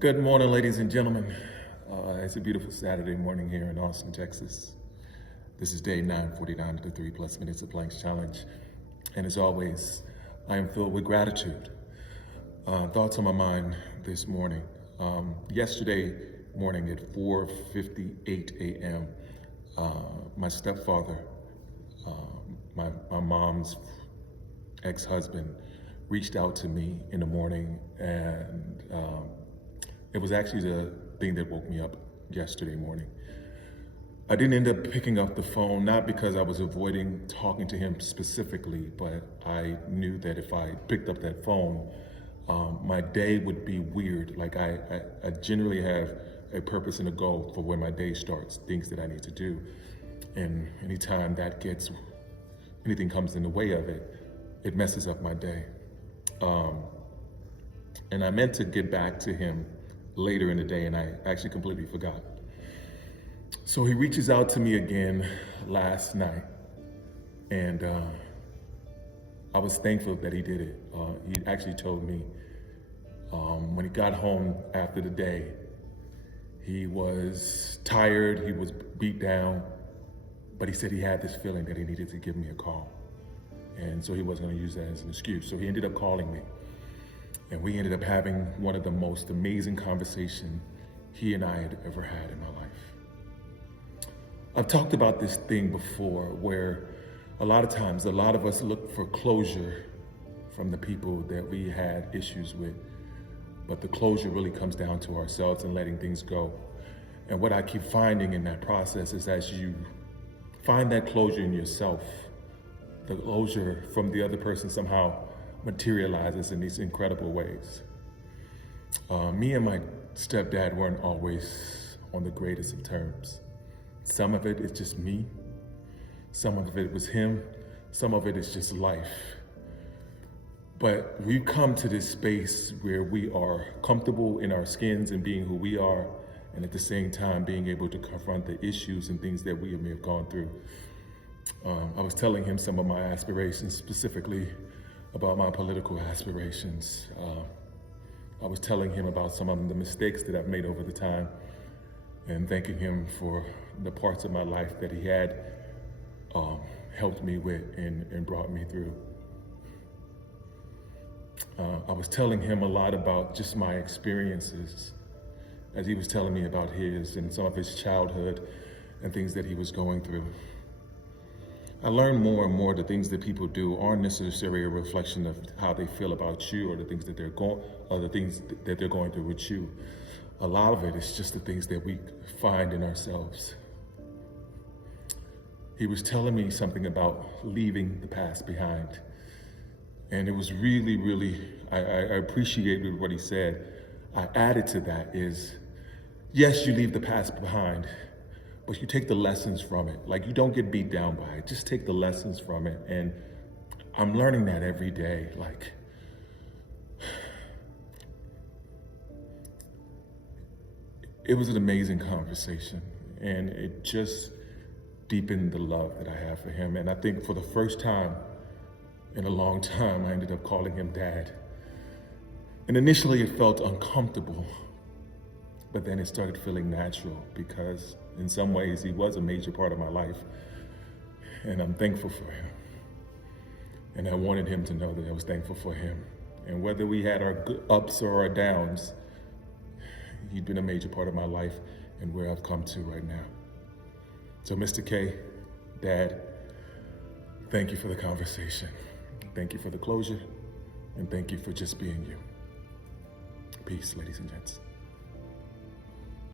Good morning, ladies and gentlemen. It's a beautiful Saturday morning here in Austin, Texas. This is day 949 of the 3+ Minutes of Blanks Challenge. And as always, I am filled with gratitude. Thoughts on my mind this morning. Yesterday morning at 4:58 a.m., my stepfather, my mom's ex-husband, reached out to me in the morning, and it was actually the thing that woke me up yesterday morning. I didn't end up picking up the phone, not because I was avoiding talking to him specifically, but I knew that if I picked up that phone, my day would be weird. Like I generally have a purpose and a goal for where my day starts, things that I need to do. And anytime anything comes in the way of it, it messes up my day. And I meant to get back to him later in the day, and I actually completely forgot. So he reaches out to me again last night, and I was thankful that he did it. He actually told me when he got home after the day, he was tired, he was beat down, but he said he had this feeling that he needed to give me a call. And so he wasn't going to use that as an excuse. So he ended up calling me. And we ended up having one of the most amazing conversations he and I had ever had in my life. I've talked about this thing before where a lot of times, a lot of us look for closure from the people that we had issues with. But the closure really comes down to ourselves and letting things go. And what I keep finding in that process is as you find that closure in yourself, the closure from the other person somehow materializes in these incredible ways. Me and my stepdad weren't always on the greatest of terms. Some of it is just me. Some of it was him. Some of it is just life. But we've come to this space where we are comfortable in our skins and being who we are, and at the same time being able to confront the issues and things that we may have gone through. I was telling him some of my aspirations, specifically about my political aspirations. I was telling him about some of the mistakes that I've made over the time and thanking him for the parts of my life that he had helped me with and brought me through. I was telling him a lot about just my experiences as he was telling me about his and some of his childhood and things that he was going through. I learned more and more the things that people do aren't necessarily a reflection of how they feel about you or the things that they're going through with you. A lot of it is just the things that we find in ourselves. He was telling me something about leaving the past behind. And it was really, I appreciated what he said. I added to that is, yes, you leave the past behind, but you take the lessons from it. Like, you don't get beat down by it. Just take the lessons from it. And I'm learning that every day. Like, it was an amazing conversation, and it just deepened the love that I have for him. And I think for the first time in a long time, I ended up calling him Dad. And initially it felt uncomfortable, but then it started feeling natural because in some ways he was a major part of my life, and I'm thankful for him. And I wanted him to know that I was thankful for him. And whether we had our ups or our downs, he'd been a major part of my life and where I've come to right now. So Mr. K, Dad, thank you for the conversation. Thank you for the closure, and thank you for just being you. Peace, ladies and gents.